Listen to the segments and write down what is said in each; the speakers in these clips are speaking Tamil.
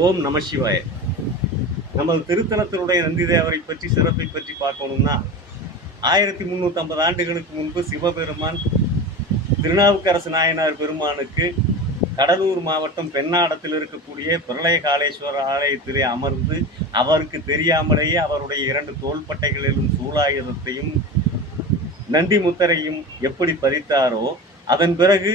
ஓம் நம சிவாய. நமது திருத்தலத்தினுடைய நந்திதேவரை பற்றி சிறப்பை பற்றி பார்க்கணும்னா 1350 ஆண்டுகளுக்கு முன்பு சிவபெருமான் திருநாவுக்கரசு நாயனார் பெருமானுக்கு கடலூர் மாவட்டம் பெண்ணாடத்தில் இருக்கக்கூடிய பிரளயகாலேஸ்வரர் ஆலயத்திலே அமர்ந்து அவருக்கு தெரியாமலேயே அவருடைய 2 தோள்பட்டைகளிலும் சூலாயுதத்தையும் நந்தி முத்தரையும் எப்படி பதித்தாரோ, அதன் பிறகு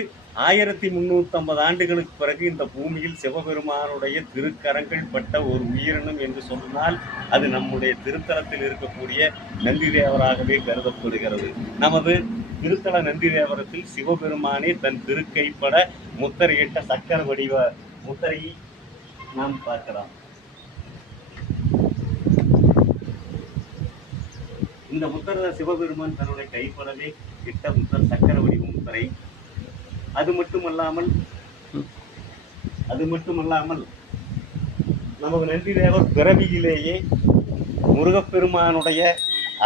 1350 ஆண்டுகளுக்கு பிறகு இந்த பூமியில் சிவபெருமானுடைய திருக்கரங்கள் பட்ட ஒரு உயிரினம் என்று சொன்னால் அது நம்முடைய திருத்தலத்தில் இருக்கக்கூடிய நந்திதேவராகவே கருதப்படுகிறது. நமது திருத்தல நந்திதேவரத்தில் சிவபெருமானே தன் திருக்கைப்பட முத்திரையிட்ட சக்கர வடிவ முத்திரையை நாம் பார்க்கலாம். இந்த முத்திரை சிவபெருமான் தன்னுடைய கைப்படவே இட்ட முத்தர் சக்கர வடிவ முத்திரை. அது மட்டுமல்லாமல் நமது நந்திதேவர் பிறவியிலேயே முருகப்பெருமானுடைய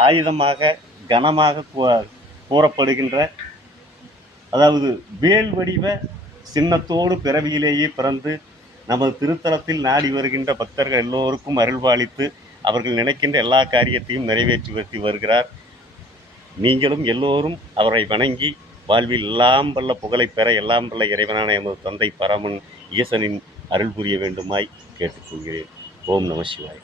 ஆயுதமாக கனமாக கூறப்படுகின்ற, அதாவது வேல் வடிவ சின்னத்தோடு பிறவியிலேயே பிறந்து நமது திருத்தலத்தில் நாடி வருகின்ற பக்தர்கள் எல்லோருக்கும் அருள்பாலித்து அவர்கள் நினைக்கின்ற எல்லா காரியத்தையும் நிறைவேற்றி வருகிறார். நீங்களும் எல்லோரும் அவரை வணங்கி வாழ்வில் எல்லாம் வல்ல புகழை பெற எல்லாம் வல்ல இறைவனான எமது தந்தை பரமன் ஈசனின் அருள் புரிய வேண்டுமாய் கேட்டுக்கொள்கிறேன். ஓம் நம சிவாய்.